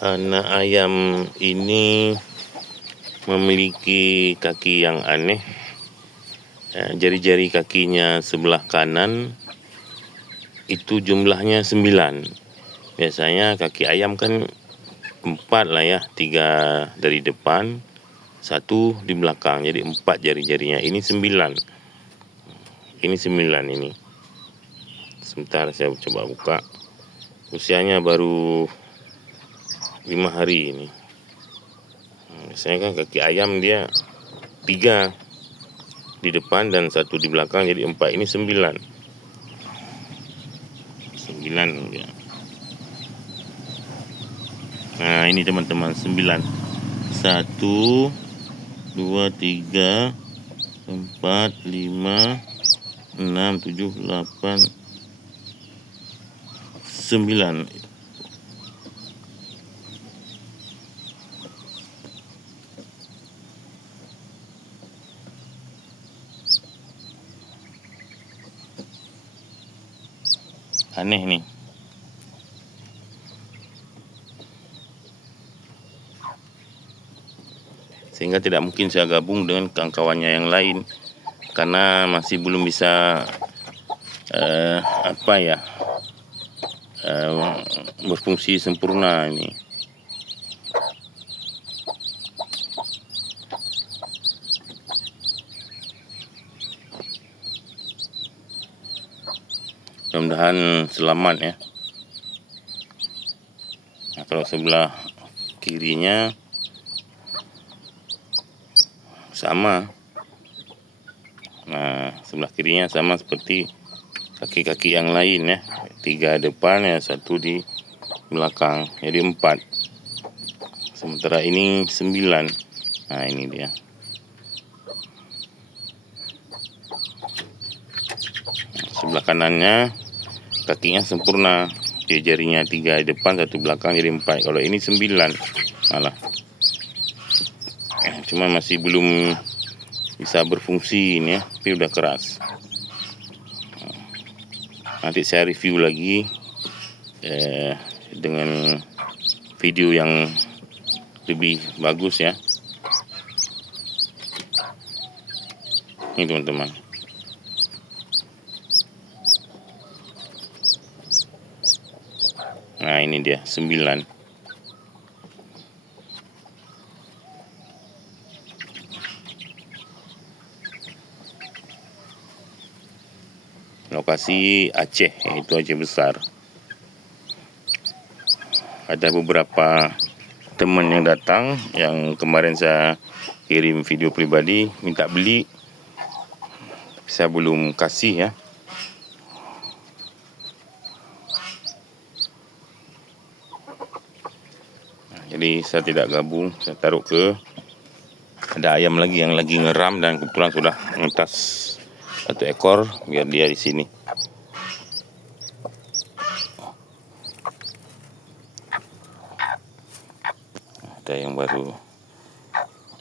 Anak ayam ini memiliki kaki yang aneh. Jari-jari kakinya sebelah kanan itu jumlahnya 9. Biasanya kaki ayam kan 4 lah ya, 3 dari depan, 1 di belakang, jadi 4 jari-jarinya. Ini 9. Ini 9 ini. Sebentar saya coba buka. Usianya baru 5 hari ini. Biasanya kan kaki ayam dia 3 di depan dan 1 di belakang, jadi 4. Ini 9 dia. Nah ini teman-teman, 9. 1, 2, 3, 4, 5, 6, 7, 8, 9. Aneh nih. Sehingga tidak mungkin saya gabung dengan kawan-kawannya yang lain karena masih belum bisa berfungsi sempurna ini. Mudah-mudahan selamat ya. Nah, kalau sebelah kirinya sama. Nah, sebelah kirinya sama seperti kaki-kaki yang lain ya. 3 depan ya, 1 di belakang. Jadi 4. Sementara ini 9. Nah, ini dia. Sebelah kanannya kakinya sempurna. Jarinya 3 di depan, 1 belakang, jadi 4. Kalau ini 9 malah. Cuma masih belum bisa berfungsi ini ya, tapi udah keras. Nanti saya review lagi dengan video yang lebih bagus ya. Ini teman-teman. Nah ini dia 9. Lokasi Aceh, yaitu Aceh Besar. Ada beberapa teman yang datang yang kemarin saya kirim video pribadi minta beli, tapi saya belum kasih ya. Jadi saya tidak gabung, saya taruh ke, ada ayam lagi yang lagi ngeram dan kebetulan sudah ngetas 1 ekor biar dia di sini. Ada yang baru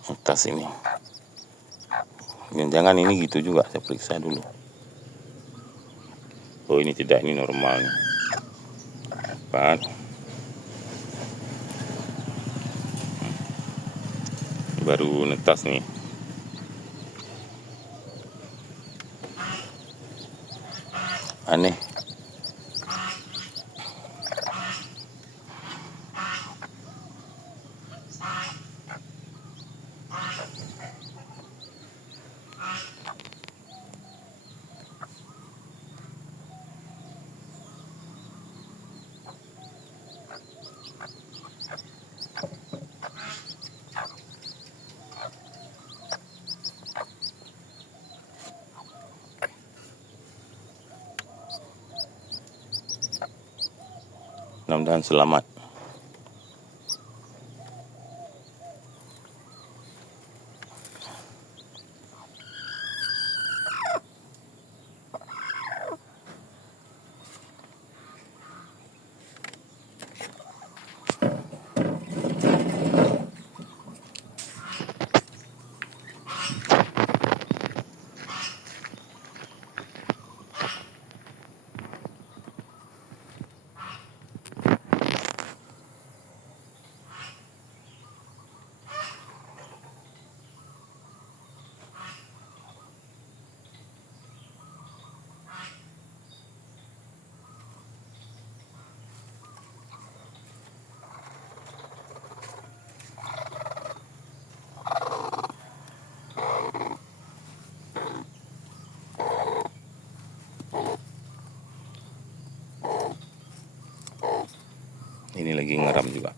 ngetas ini. Jangan ini gitu juga, saya periksa dulu. Oh ini tidak, ini normal. 4. Baru netas nih. Aneh. Mudah-mudahan selamat. Ini lagi ngeram juga.